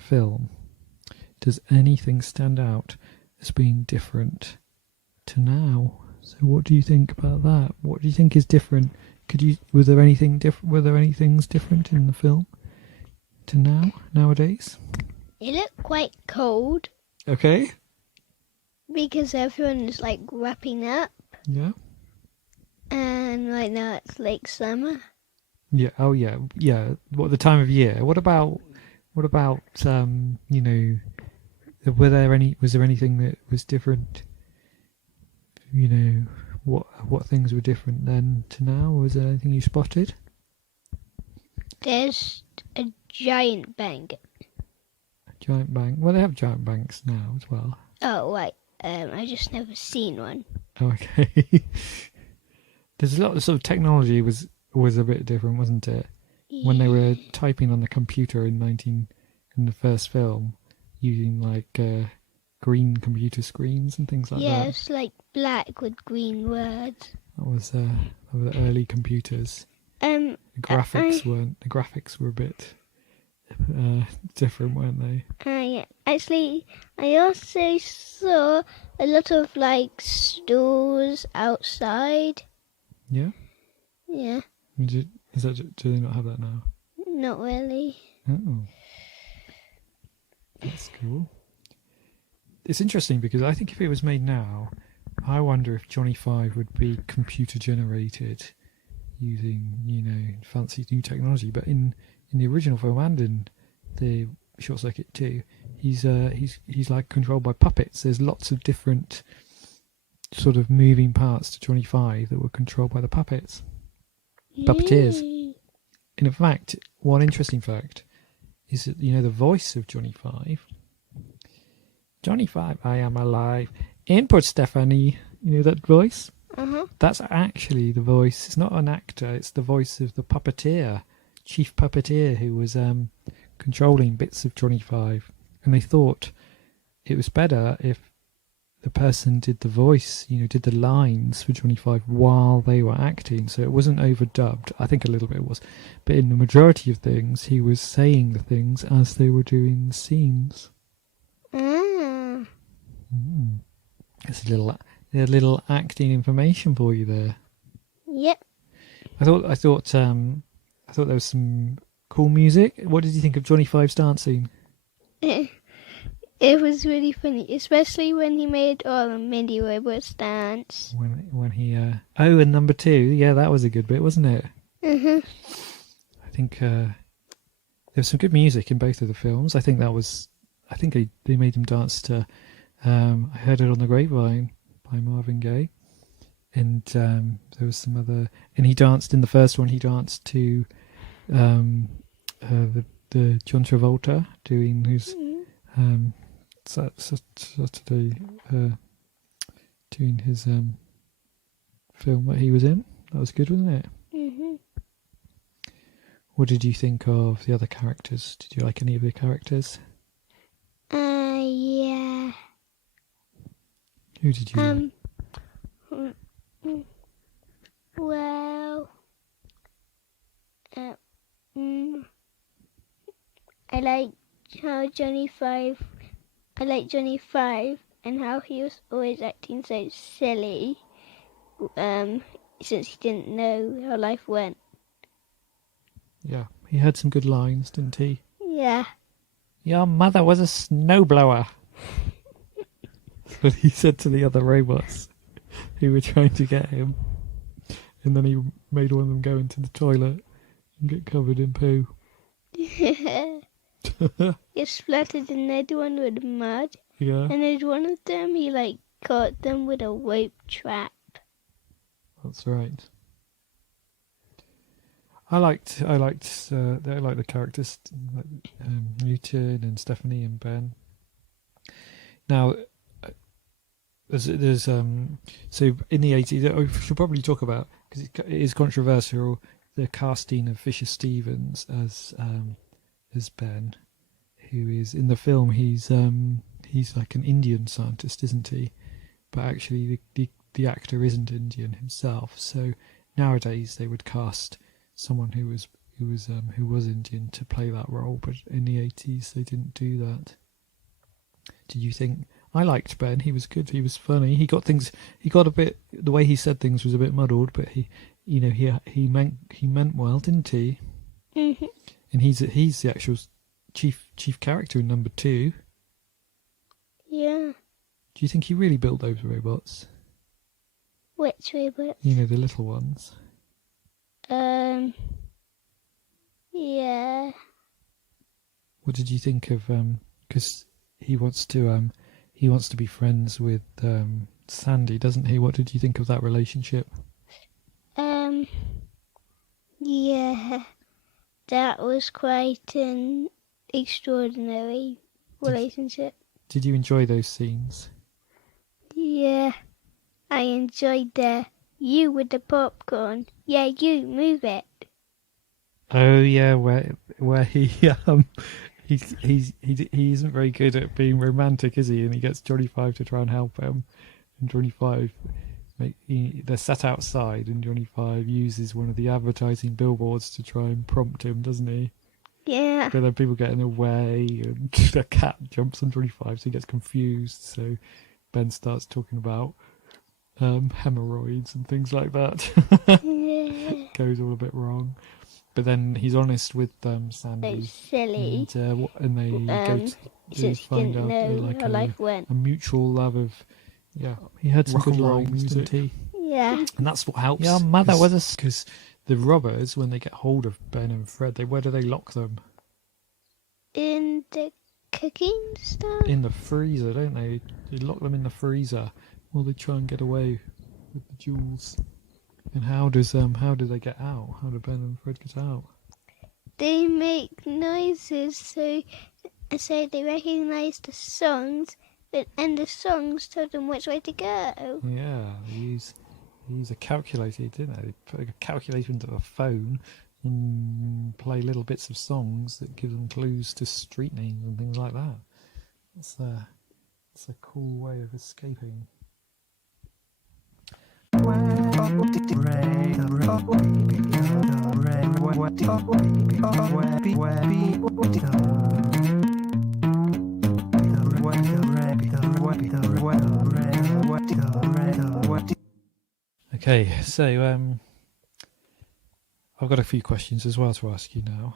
film, does anything stand out as being different to now? So what do you think about that? What do you think is different? Was there anything different? Were there any things different in the film to nowadays? It looked quite cold. Okay. Because everyone is like wrapping up. Yeah. And right now it's like summer. Yeah. Oh, yeah. Yeah. What the time of year? What about? Was there anything that was different? What things were different then to now? Was there anything you spotted? There's a giant bank. A giant bank. Well, they have giant banks now as well. Oh, right. I just never seen one. Okay. There's a lot of sort of technology was a bit different, wasn't it? Yeah. When they were typing on the computer in the first film, using like green computer screens and things like that. Yeah, it's like black with green words. That was the early computers. The graphics were a bit different, weren't they? Yeah. Actually, I also saw a lot of like stores outside. Yeah. Yeah. Do they not have that now? Not really. Oh, that's cool. It's interesting because I think if it was made now, I wonder if Johnny Five would be computer generated using fancy new technology. But in the original film and in the Short Circuit 2, he's like controlled by puppets. There's lots of different sort of moving parts to Johnny Five that were controlled by the puppets. Puppeteers. Yay. And in fact, one interesting fact is that the voice of Johnny Five. Johnny Five, I am alive. Input, Stephanie. You know that voice? Uh-huh. That's actually the voice. It's not an actor. It's the voice of the puppeteer, chief puppeteer, who was controlling bits of Johnny Five. And they thought it was better if the person did the voice, did the lines for Johnny Five while they were acting. So it wasn't overdubbed. I think a little bit was. But in the majority of things, he was saying the things as they were doing the scenes. That's a little acting information for you there. Yep. I thought there was some cool music. What did you think of Johnny Five's dancing? It was really funny, especially when he made all the mini robots dance. When he and number 2, yeah, that was a good bit, wasn't it? Mhm. I think there was some good music in both of the films. I think they made him dance to I Heard It on the Grapevine by Marvin Gaye, and there was some other. And he danced in the first one. He danced to the John Travolta doing his Saturday doing his film that he was in. That was good, wasn't it? Mhm. What did you think of the other characters? Did you like any of the characters? Yeah. Who did you like? Well, I like Johnny Five and how he was always acting so silly, since he didn't know how life went. Yeah, he had some good lines, didn't he? Yeah. Your mother was a snowblower. That's what he said to the other robots who were trying to get him. And then he made one of them go into the toilet and get covered in poo. He splattered another one with mud. Yeah. And there's one of them, he caught them with a rope trap. That's right. I liked the characters, like Newton and Stephanie and Ben. Now, there's so in the 80s, we should probably talk about, because it is controversial, the casting of Fisher Stevens as Ben, who is in the film. He's like an Indian scientist, isn't he? But actually, the actor isn't Indian himself. So nowadays they would cast someone who was who was Indian to play that role, but in the 80s they didn't do that. Did you think? I liked Ben. He was good. He was funny. He got things. He got a bit. The way he said things was a bit muddled, but he meant well, didn't he? Mhm. And he's the actual chief character in number 2. Yeah. Do you think he really built those robots? Which robot? You know, the little ones. Yeah. What did you think of? Because he wants to be friends with Sandy, doesn't he? What did you think of that relationship? Yeah. That was quite an extraordinary relationship. Did you enjoy those scenes? Yeah. I enjoyed you with the popcorn. Yeah, you move it. Oh yeah, where he he isn't very good at being romantic, is he? And he gets Johnny Five to try and help him, and Johnny Five they're sat outside, and Johnny Five uses one of the advertising billboards to try and prompt him, doesn't he? Yeah. But then people get in the way, and a cat jumps on Johnny Five, so he gets confused. So Ben starts talking about hemorrhoids and things like that. Yeah. Goes all a bit wrong. But then he's honest with Sandy. So silly. And they go to find out how life went. a mutual love of, he had some good lines, didn't he? Yeah. And that's what helps. Your mother was because the robbers, when they get hold of Ben and Fred, where do they lock them? In the cooking stuff? In the freezer, don't they? They lock them in the freezer while they try and get away with the jewels. And how do they get out? How do Ben and Fred get out? They make noises so they recognise the songs, and the songs tell them which way to go. Yeah, they use a calculator, didn't they? They put a calculator into the phone and play little bits of songs that give them clues to street names and things like that. It's a cool way of escaping. Okay, so I've got a few questions as well to ask you now.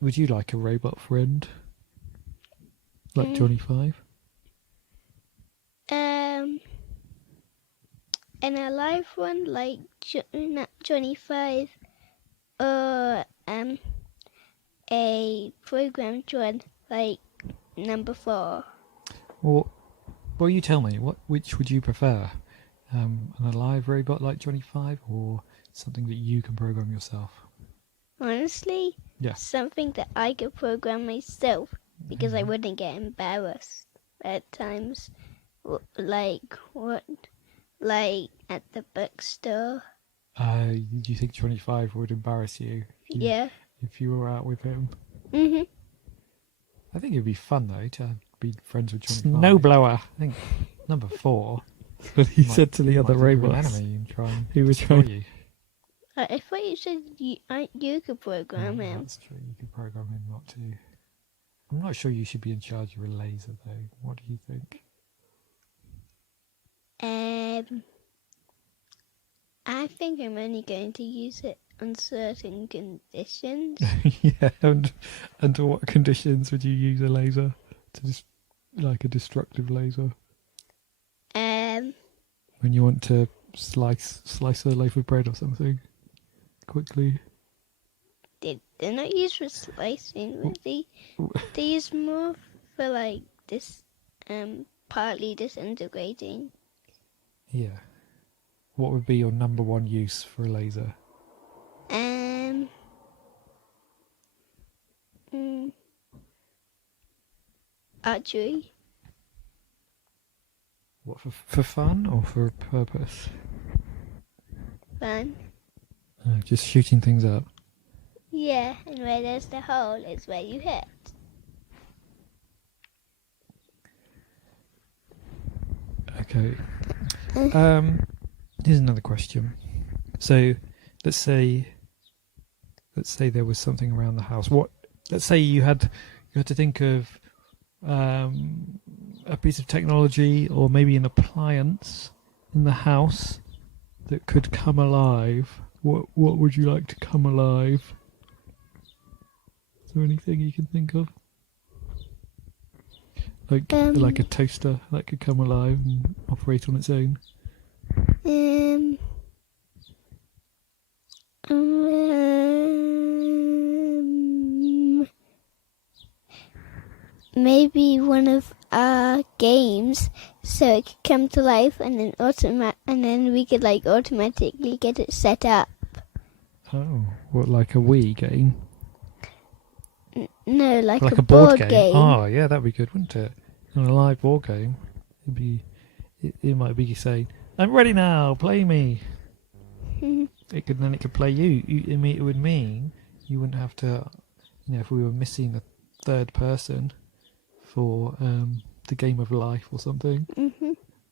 Would you like a robot friend like Johnny Five? And a live one like Johnny Five, or a programmed one like number 4. Well, you tell me. Which would you prefer? An alive robot like Johnny Five, or something that you can program yourself? Honestly, Yeah. something that I could program myself, because I wouldn't get embarrassed at times, like at the bookstore. Do you think Johnny Five would embarrass you? If you were out with him? Mhm. I think it'd be fun though to be friends with Johnny Five. Snowblower. I think number 4. But he said to the other robots, enemy and try and he was destroy trying. you. I thought you said you could program him. That's true. You could program him not to. I'm not sure you should be in charge of a laser though. What do you think? I think I'm only going to use it on certain conditions. Yeah, and under what conditions would you use a laser? Like a destructive laser? When you want to slice a loaf of bread or something quickly. They're not used for slicing. They use more for like this, partly disintegrating. Yeah. What would be your number 1 use for a laser? Archery. What, for fun or for a purpose? Fun. Just shooting things up. Yeah, and where there's the hole is where you hit. Okay. Here's another question. So, let's say let's say there was something around the house. Let's say you had to think of a piece of technology or maybe an appliance in the house that could come alive. What would you like to come alive? Is there anything you can think of? Like a toaster that could come alive and operate on its own? Maybe one of our games, so it could come to life, and then we could like automatically get it set up. Oh, what, like a Wii game? No, like Like a board game. Oh, yeah, that'd be good, wouldn't it? On a live board game, it might be saying, "I'm ready now, play me." It could play you. It would mean you wouldn't have to, if we were missing a third person for the game of life or something,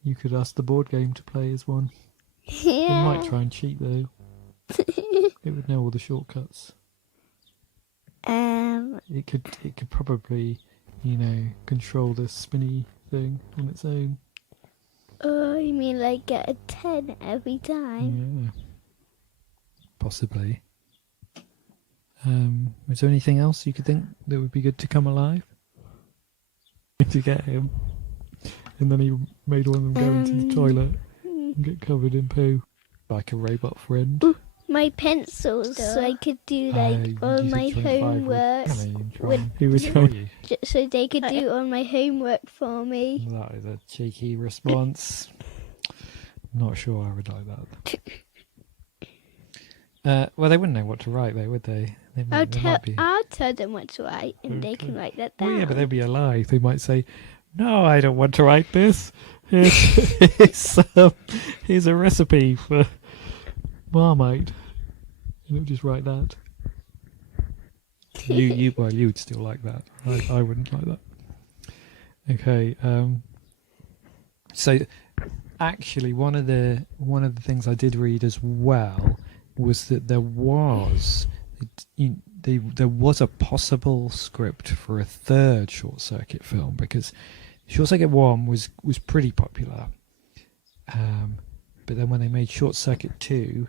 you could ask the board game to play as one. It might try and cheat though. It would know all the shortcuts. It could probably, control the spinny thing on its own. Oh, you mean like get a 10 every time? Yeah. Possibly. Is there anything else you could think that would be good to come alive? To get him. And then he made one of them go into the toilet and get covered in poo. Like a robot friend. Ooh, my pencils, so I could do like all my homework. So they could do all my homework for me. That is a cheeky response. Not sure I would like that. Well, they wouldn't know what to write though, would they? I'll tell them what to write, and they can write that down. Oh yeah, but they'd be alive. They might say, "No, I don't want to write this. Here's a recipe for Marmite," and it'll just write that. You'd still like that. I wouldn't like that. Okay. So, actually, one of the things I did read as well was that there was a possible script for a third Short Circuit film, because Short Circuit 1 was pretty popular, but then when they made Short Circuit 2,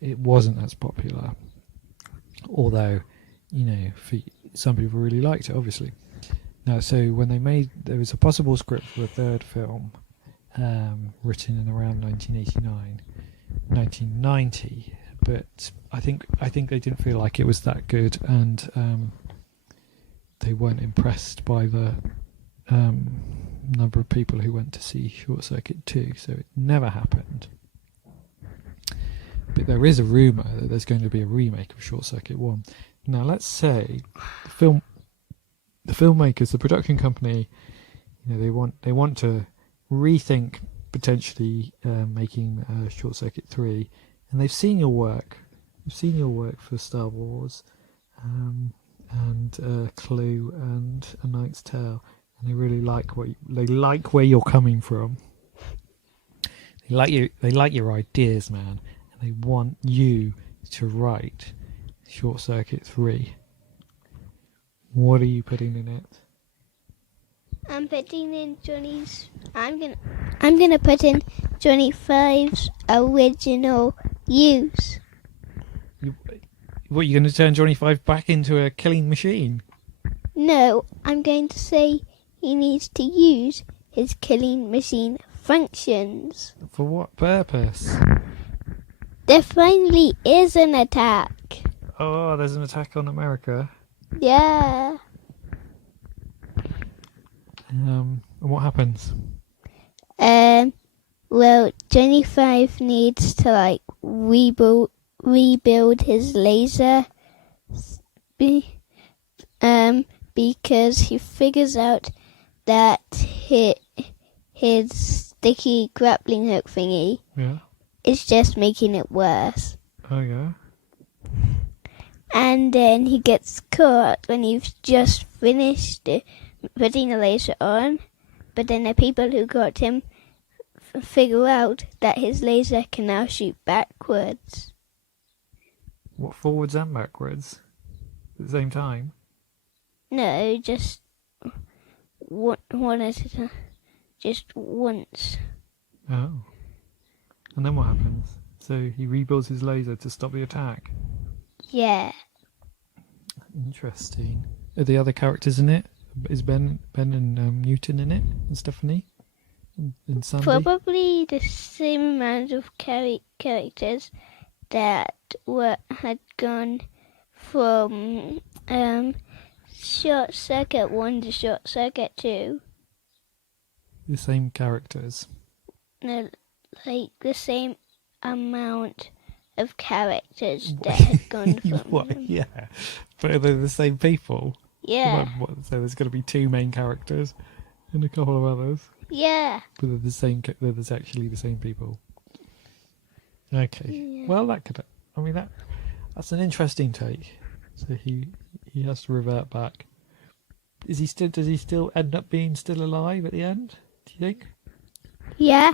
it wasn't as popular, although some people really liked it, obviously. No, so when there was a possible script for a third film, written in around 1990, but I think they didn't feel like it was that good, and they weren't impressed by the number of people who went to see Short Circuit 2, so it never happened. But there is a rumour that there's going to be a remake of Short Circuit 1. Now, let's say the filmmakers, the production company, they want to rethink potentially making Short Circuit 3, and they've seen your work. They've seen your work for Star Wars, and Clue, and A Knight's Tale, and they really like where you're coming from. They like your ideas, man, and they want you to write Short Circuit 3. What are you putting in it? I'm putting in I'm gonna put in Johnny Five's original use. What, you're going to turn Johnny Five back into a killing machine? No, I'm going to say he needs to use his killing machine functions. For what purpose? There finally is an attack. Oh, there's an attack on America. Yeah. And what happens? Well, Johnny Five needs to rebuild his laser, because he figures out that his sticky grappling hook thingy is just making it worse. Oh yeah. And then he gets caught when he's just finished putting the laser on, but then the people who got him figure out that his laser can now shoot backwards. What, forwards and backwards at the same time? No, just one at a time. Just once. Oh. And then what happens? So he rebuilds his laser to stop the attack. Yeah. Interesting. Are the other characters in it? Is Ben and Newton in it? And Stephanie? And Sandy? Probably the same amount of characters that had gone from Short Circuit 1 to Short Circuit 2. The same characters. No, like the same amount of characters that had gone from What? them. Yeah. But are they the same people? Yeah. So there's going to be 2 main characters and a couple of others. Yeah. But they're the same. They're actually the same people. Okay. Yeah. Well, that could. I mean, that's an interesting take. So he has to revert back. Is he still? Does he still end up being still alive at the end? Do you think? Yeah.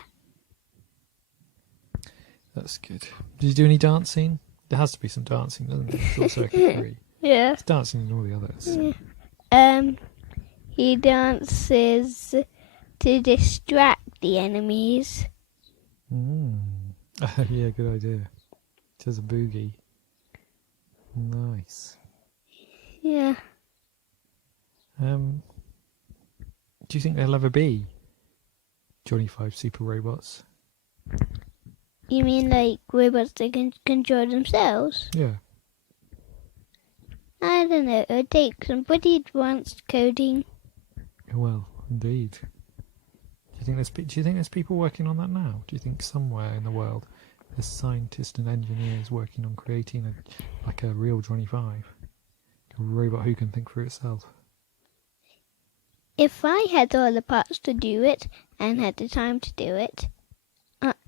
That's good. Did you do any dancing? There has to be some dancing, doesn't there? Short Circuit 3. Yeah. It's dancing in all the others. He dances to distract the enemies. Yeah, good idea. Does a boogie. Nice. Yeah. Do you think there'll ever be Johnny 5 super robots? You mean like robots that can control themselves? Yeah. I don't know. It would take some pretty advanced coding. Well, indeed. Do you think there's people working on that now? Do you think somewhere in the world there's scientists and engineers working on creating a real Johnny 5? A robot who can think for itself? If I had all the parts to do it and had the time to do it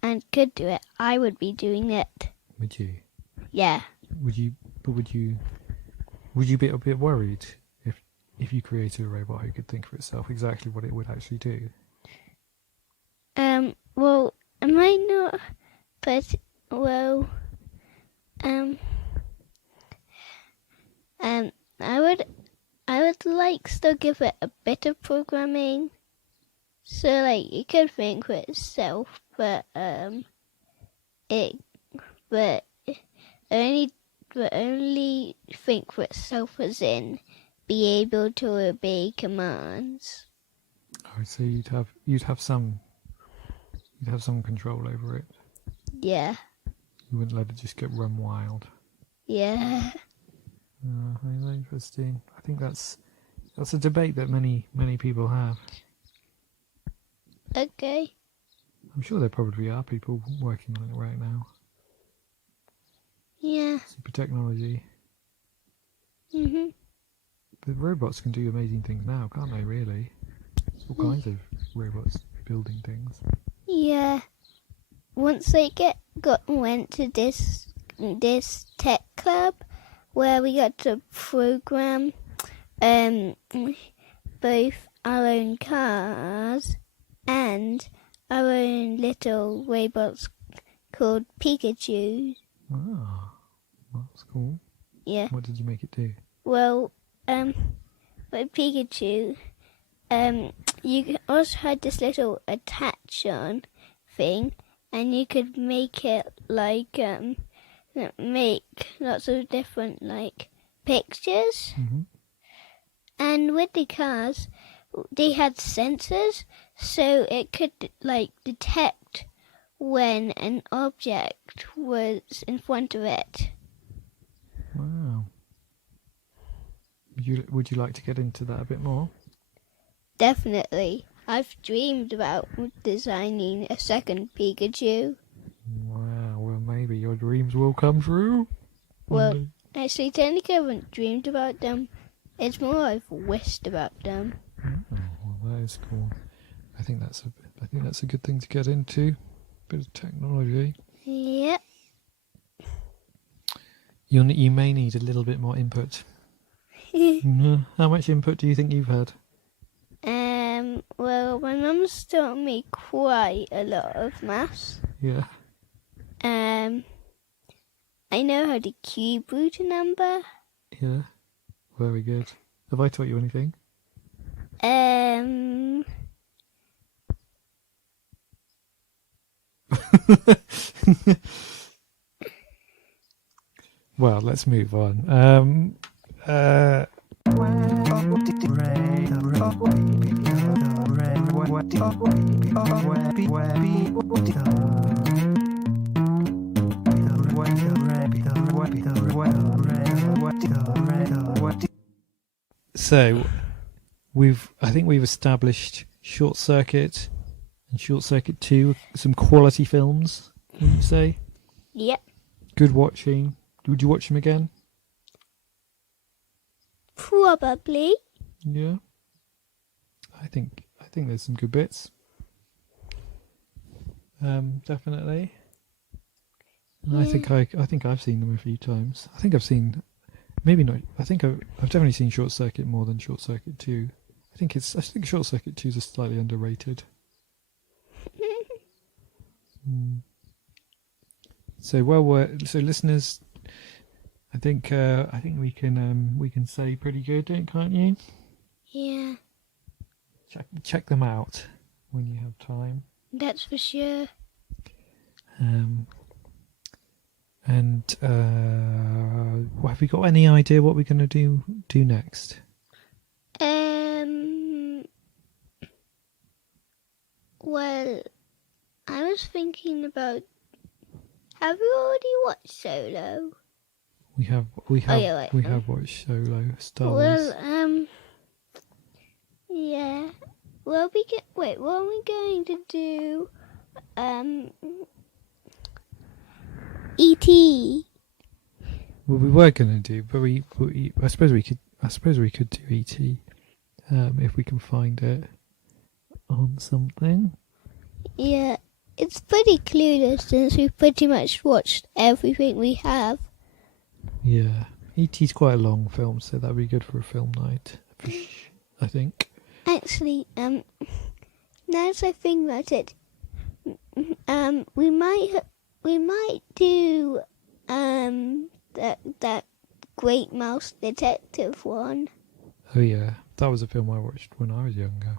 and could do it, I would be doing it. Would you? Yeah. Would you be a bit worried if you created a robot who could think for itself exactly what it would actually do? Well, I might not, but, well, I would like still give it a bit of programming, so like it could think for itself, but only think for itself as in be able to obey commands. Oh, so you'd have some control over it. Yeah. You wouldn't let it just get run wild. Yeah. That's interesting. I think that's a debate that many people have. Okay. I'm sure there probably are people working on it right now. Yeah. Super technology. Mhm. The robots can do amazing things now, can't they? Really, there's all kinds of robots building things. Yeah. Once I went to this tech club where we got to program both our own cars and our own little robots called Pikachu. Ah, that's cool. Yeah. What did you make it do? Well, with Pikachu, you also had this little attach-on thing, and you could make it like make lots of different like pictures. Mm-hmm. And with the cars, they had sensors, so it could like detect when an object was in front of it. Wow. Would you like to get into that a bit more? Definitely. I've dreamed about designing a second Pikachu. Wow. Well, maybe your dreams will come true. Well, actually, technically, I haven't dreamed about them. It's more I've wished about them. Oh, well, that is cool. I think that's a good thing to get into. Bit of technology. Yep. You may need a little bit more input. How much input do you think you've had? Well, my mum's taught me quite a lot of maths. Yeah. I know how to cube root a number. Yeah. Very good. Have I taught you anything? Well, let's move on. So I think we've established Short Circuit and Short Circuit 2, some quality films, would you say? Yep. Good watching. Would you watch them again? Probably. Yeah. I think there's some good bits. Definitely. And Yeah. I think I've seen them a few times. I think I've seen, maybe not. I think I've definitely seen Short Circuit more than Short Circuit 2. I think Short Circuit 2 is slightly underrated. So so listeners, I think we can say pretty good, can't you? Yeah, Check them out when you have time. that's for sure. And have we got any idea what we're going to do next? Well, I was thinking about. Have you already watched Solo? We have watched Solo, Star Wars. Well, yeah. Well, what are we going to do? E.T. Well, we were going to do, but I suppose we could do E.T. If we can find it on something. Yeah, it's pretty clueless since we've pretty much watched everything we have. Yeah, E.T.'s quite a long film, so that'd be good for a film night, I think. Actually, now as I think about it, we might do that Great Mouse Detective one. Oh yeah, that was a film I watched when I was younger.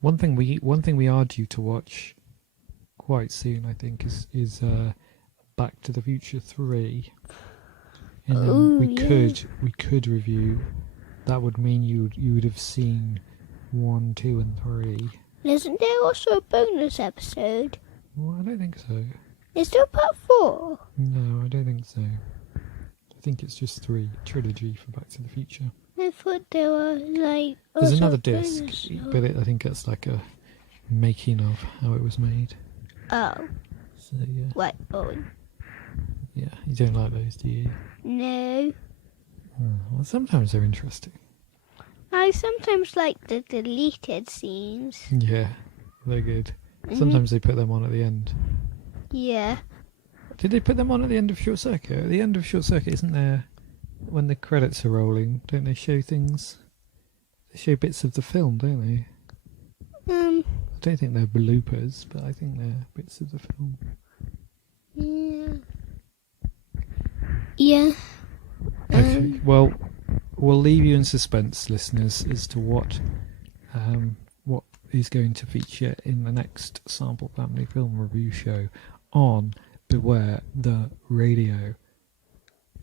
One thing we are due to watch quite soon, I think, is Back to the Future 3. And then Ooh, we could review. That would mean you would have seen 1, 2, and 3. Isn't there also a bonus episode? Well, I don't think so. Is there part 4? No, I don't think so. I think it's just 3 trilogy for Back to the Future. I thought there were There's also another bonus. disc, but I think it's like a making of how it was made. Oh, So yeah, right. Oh, yeah. You don't like those, do you? no. Well, sometimes they're interesting. I sometimes like the deleted scenes. Yeah, they're good. Mm-hmm. Sometimes they put them on at the end. Yeah. Did they put them on at the end of Short Circuit? At the end of Short Circuit, isn't there, when the credits are rolling, don't they show things? They show bits of the film, don't they? I don't think they're bloopers, but I think they're bits of the film. Yeah. Okay, well, we'll leave you in suspense, listeners, as to what is going to feature in the next Sample Family Film Review show on Beware the Radio.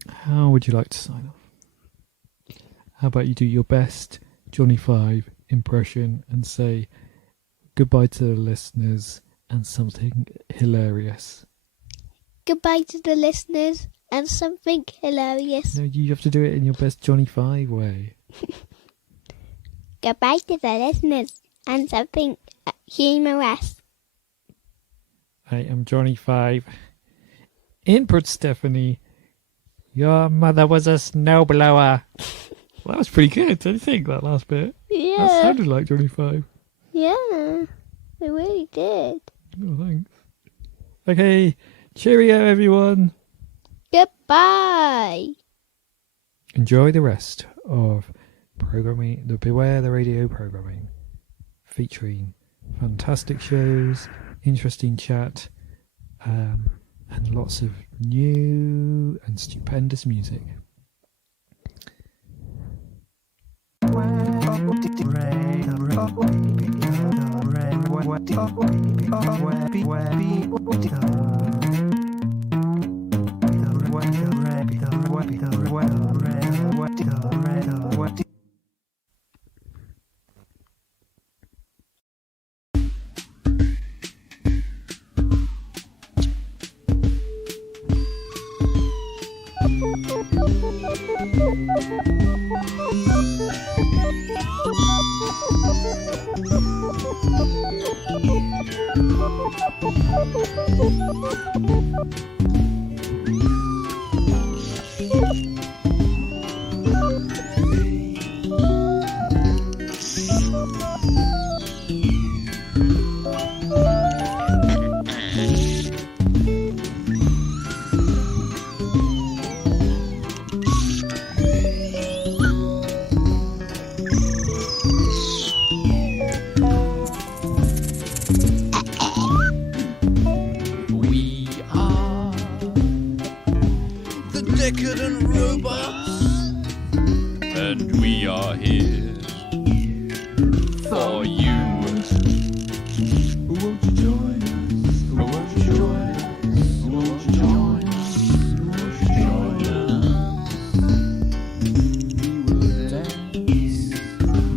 How would you like to sign off? How about you do your best Johnny 5 impression and say goodbye to the listeners and something hilarious? Goodbye to the listeners and something hilarious. No, you have to do it in your best Johnny 5 way. Goodbye to the listeners and something humorous. I am Johnny 5. Input Stephanie. Your mother was a snowblower. Well, that was pretty good, don't you think, that last bit? Yeah. That sounded like Johnny 5. Yeah, it really did. Oh, thanks. Okay, cheerio, everyone. Goodbye. Enjoy the rest of programming, the Beware the Radio programming, featuring fantastic shows, interesting chat, and lots of new and stupendous music. We are the decadent robots, and we are here